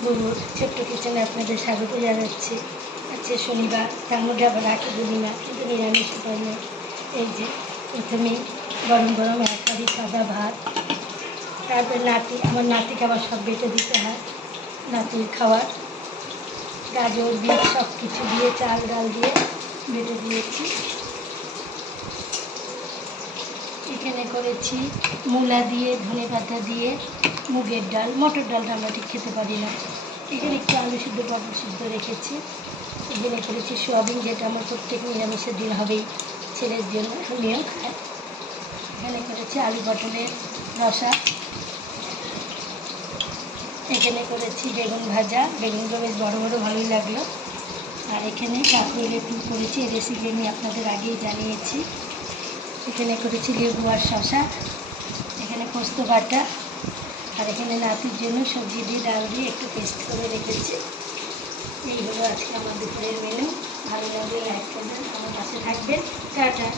বুবুর ছোট্ট কিচেনে আপনাদের স্বাগত জানাচ্ছি। আজকে শনিবার, তার মধ্যে আবার রাখি পূর্ণিমা, কিন্তু নিরামিষ উপায় নেই। এই যে প্রথমেই গরম গরম এক হাঁড়ি সাদা ভাত, তারপর আমার নাতিকে আবার সব বেটে দিতে হয়। নাতির খাওয়ার গাজর বিট সব কিছু দিয়ে চাল ডাল দিয়ে বেটে দিয়েছি। এখানে করেছি মূলা দিয়ে, ধনে পাতা দিয়ে মুগের ডাল। মটর ডালটা আমরা ঠিক খেতে পারি না। এখানে একটু আলু সিদ্ধ, পটল সিদ্ধ রেখেছি। এখানে করেছি সোয়াবিন, যেটা আমার প্রত্যেক নিরামিষের দিন হবেই ছেলের জন্য, আমিও খাই। এখানে করেছি আলু পটলের রসা। এখানে করেছি বেগুন ভাজা, বেগুনগুলো বেশ বড়ো বড়ো ভালোই লাগলো। আর এখানে কাঁকরোলের একটু করেছি, এই রেসিপি আমি আপনাদের আগেই জানিয়েছি। এখানে করেছি লেবু আর শশা। এখানে পোস্ত বাটা, আর এখানে নাতির জন্য সবজি দিয়ে ডাল দিয়ে একটু পেস্ট করে রেখেছি। এই হলো আজকে আমার দুপুরের মেনু। ভালো লাগলে লাইক করবেন, আমার পাশে থাকবেন। টাটা।